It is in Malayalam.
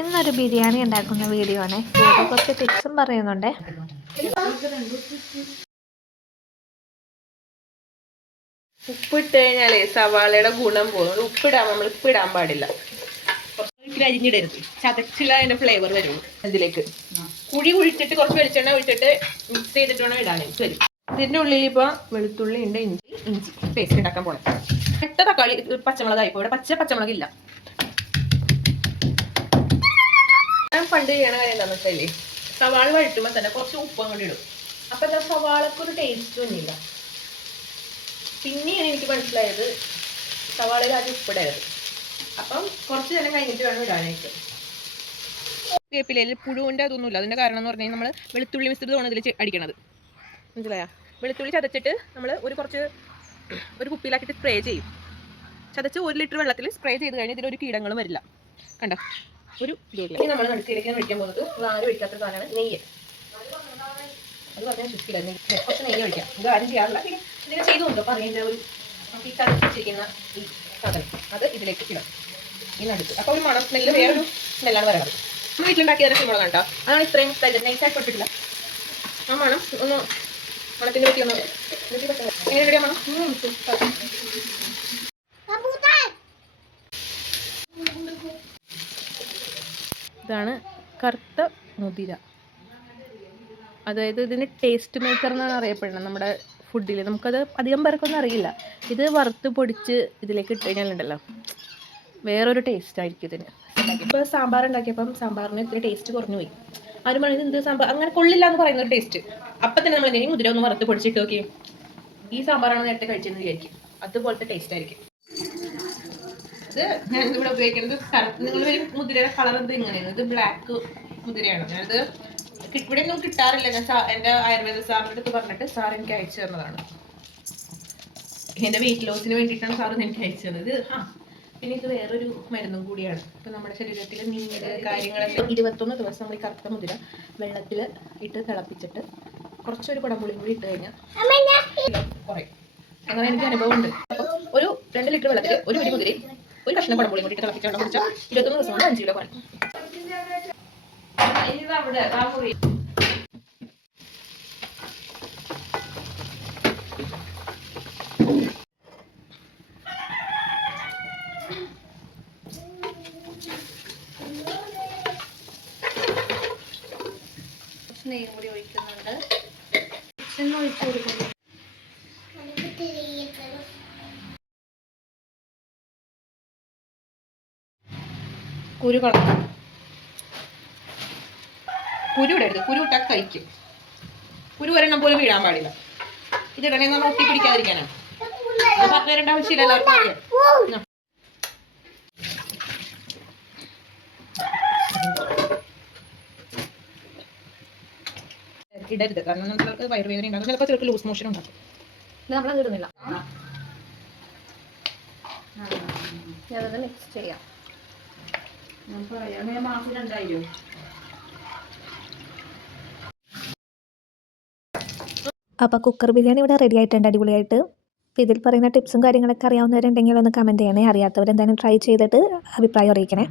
ഇന്നൊരു ബിരിയാണി ഉണ്ടാക്കുന്ന വീഡിയോ ആണ്. കുറച്ച് ടിപ്സും പറയുന്നുണ്ട്. ഉപ്പിട്ട് കഴിഞ്ഞാലേ സവാളയുടെ ഗുണം പോകും. നമ്മൾ ഉപ്പിടാൻ പാടില്ല. കുറച്ച് അരിഞ്ഞിടരുത്, ചതച്ചില്ല അതിന്റെ ഫ്ലേവർ വരുള്ളൂ. ഇതിലേക്ക് കുഴി കുഴിച്ചിട്ട് കുറച്ച് വെളിച്ചെണ്ണ ഒഴിച്ചിട്ട് മിക്സ് ചെയ്തിട്ട് വേണം ഇടാനേ വരും. ഇതിന്റെ ഉള്ളിൽ ഇപ്പൊ വെളുത്തുള്ളി ഉണ്ട്, ഇഞ്ചി പേസ്റ്റ് ഉണ്ടാക്കാൻ പോണം. എട്ട തക്കാളി പച്ചമുളകായി. ഇവിടെ പച്ചമുളകില്ല. ഞാൻ പണ്ട് ചെയ്യണ കാര്യം എന്താണെന്ന് വെച്ചാലേ, സവാള വഴറ്റുമ്പോൾ തന്നെ കുറച്ച് ഉപ്പ് അങ്ങോട്ട് ഇടും. അപ്പൊ എന്താ സവാളക്കൊരു ടേസ്റ്റ് ഒന്നുമില്ല. പിന്നെയാണ് എനിക്ക് മനസ്സിലായത് സവാളയിൽ ആദ്യം ഉപ്പിടരുത്. അപ്പം കുറച്ച് നേരം കഴിഞ്ഞിട്ട് വേണം ഇടാനായിട്ട്. വേപ്പിലയിൽ പുഴുവിൻ്റെ അതൊന്നുമില്ല. അതിൻ്റെ കാരണം എന്ന് പറഞ്ഞാൽ നമ്മൾ വെളുത്തുള്ളി മിശ്രിതമാണ് ഇതിൽ അടിക്കണത്. മനസ്സിലായോ? വെളുത്തുള്ളി ചതച്ചിട്ട് നമ്മൾ ഒരു കുപ്പിയിലാക്കിയിട്ട് സ്പ്രേ ചെയ്യും. ചതച്ച് 1 ലിറ്റർ വെള്ളത്തിൽ സ്പ്രേ ചെയ്ത് കഴിഞ്ഞാൽ ഇതിലൊരു കീടങ്ങളും വരില്ല. കണ്ടോ? ഒരു ഇതുമില്ല. ഇനി നമ്മൾ നടുക്കിലേക്ക് ഒഴിക്കാൻ പോകുന്നത് ആരും ഒഴിക്കാത്ത സാധനമാണ് നെയ്യ്. അത് പറഞ്ഞാൽ ശുദ്ധിയില്ല. കുറച്ച് നെയ്യ് ഒഴിക്കാം. ഇത് ആരും ചെയ്യാറില്ല. ഇതിനെ ചെയ്തുകൊണ്ടോ അപ്പോൾ അതിൻ്റെ ഒരു ഈ ചതച്ചിരിക്കുന്ന ഈ സാധനം അത് ഇതിലേക്ക് ഇടാം, ഈ നടുക്ക്. അപ്പോൾ ഒരു മണം സ്മെല്ല് വേറൊരു സ്മെല്ലാണ് വരണത്. നമ്മൾ വീട്ടിലുണ്ടാക്കിയ കുരുമുളക് കേട്ടോ. അതാണ് ഇത്രയും നൈസായിട്ട് ഇട്ടിട്ടില്ല. ആ മണം ഒന്ന് മണത്തിൻ്റെ പറ്റി ഒന്ന് എങ്ങനെ ഇടിയാ മണം. ഇതാണ് കറുത്ത മുതിര. അതായത് ഇതിന് ടേസ്റ്റ് മേക്കർ എന്നാണ് അറിയപ്പെടുന്നത് നമ്മുടെ ഫുഡിൽ. നമുക്കത് അധികം പേർക്കൊന്നും അറിയില്ല. ഇത് വറുത്ത് പൊടിച്ച് ഇതിലേക്ക് ഇട്ട് കഴിഞ്ഞാലുണ്ടല്ലോ വേറൊരു ടേസ്റ്റ് ആയിരിക്കും ഇതിന്. ഇപ്പോൾ സാമ്പാർ ഉണ്ടാക്കിയപ്പം സാമ്പാറിന് ഇത്തിരി ടേസ്റ്റ് കുറഞ്ഞു പോയി. ആരും പറയുന്നത് എന്ത് സാമ്പാർ അങ്ങനെ കൊള്ളില്ല എന്ന് പറയുന്ന ഒരു ടേസ്റ്റ്. അപ്പം തന്നെ നമ്മൾ എന്തെങ്കിലും മുതിര ഒന്ന് വറുത്ത് പൊടിച്ചിട്ട് നോക്കി ഈ സാമ്പാറാണ് നേരത്തെ കഴിച്ചെന്ന് വിചാരിക്കും. അതുപോലത്തെ ടേസ്റ്റ് ആയിരിക്കും ഇത്. ഞാൻ ഇവിടെ ഉപയോഗിക്കുന്നത് നിങ്ങൾ മുതിരയുടെ കളർ എന്ത് ഇങ്ങനെയാണ്. ഇത് ബ്ലാക്ക് മുതിരയാണ്. ഞാനത് ഇവിടെ ഒന്നും കിട്ടാറില്ല. ഞാൻ എൻ്റെ ആയുർവേദ സാറിൻ്റെ അടുത്ത് പറഞ്ഞിട്ട് സാർ എനിക്ക് അയച്ചു തന്നതാണ്. എൻ്റെ വെയിറ്റ് ലോസിന് വേണ്ടിയിട്ടാണ് സാർ എനിക്ക് അയച്ചു തന്നത്. പിന്നെ ഇത് വേറൊരു മരുന്നും കൂടിയാണ്. ഇപ്പം നമ്മുടെ ശരീരത്തിൽ നീര് കാര്യങ്ങളൊക്കെ 21 ദിവസം നമ്മൾ ഈ കറുത്ത മുതിര വെള്ളത്തിൽ ഇട്ട് തിളപ്പിച്ചിട്ട് കുറച്ചൊരു കുടംപുളിയും കൂടി ഇട്ട് കഴിഞ്ഞാൽ കുറയും. അങ്ങനെ എനിക്ക് അനുഭവം ഉണ്ട്. അപ്പം ഒരു 2 ലിറ്റർ വെള്ളത്തിൽ ഒരു പിടി മുതിരയും ഒരു കഷ്ണം കുടംപുളിയും കൂടി തിളപ്പിച്ച വെള്ളം കുടിച്ചാൽ 21 ദിവസം കൊണ്ട് 5 കിലോ കുറയും. നെയ്യും കൂടി ഒഴിക്കുന്നുണ്ട്. ഒഴിച്ചു കൊടുക്കുന്നു. കുരു കളഞ്ഞു. കുരു ഇടരുത്. കുരു ഇട്ടാൽ കഴിക്കും. കുരു ഒരെണ്ണം പോലും വീഴാൻ പാടില്ല. ഇതിടണേ നമ്മൾ ഒട്ടി പിടിക്കാതിരിക്കാനാണ്. അത് പറഞ്ഞു തരേണ്ട ആവശ്യമില്ല, എല്ലാവർക്കും അറിയാം. ഇടരുത്, കാരണം നമുക്ക് വയറുവേദന ഉണ്ടാകും. ചിലപ്പോൾ ചിലർക്ക് ലൂസ് മോഷൻ ഉണ്ടാകും. നമ്മളത് ഇടുന്നില്ല. ഞാനത് മിക്സ് ചെയ്യാം. അപ്പോൾ കുക്കർ ബിരിയാണി ഇവിടെ റെഡി ആയിട്ടുണ്ട്, അടിപൊളിയായിട്ട്. അപ്പോൾ ഇതിൽ പറയുന്ന ടിപ്സും കാര്യങ്ങളൊക്കെ അറിയാവുന്നവരുണ്ടെങ്കിൽ ഒന്ന് കമൻറ്റ് ചെയ്യണേ. അറിയാത്തവരെന്തായാലും ട്രൈ ചെയ്തിട്ട് അഭിപ്രായം അറിയിക്കണേ.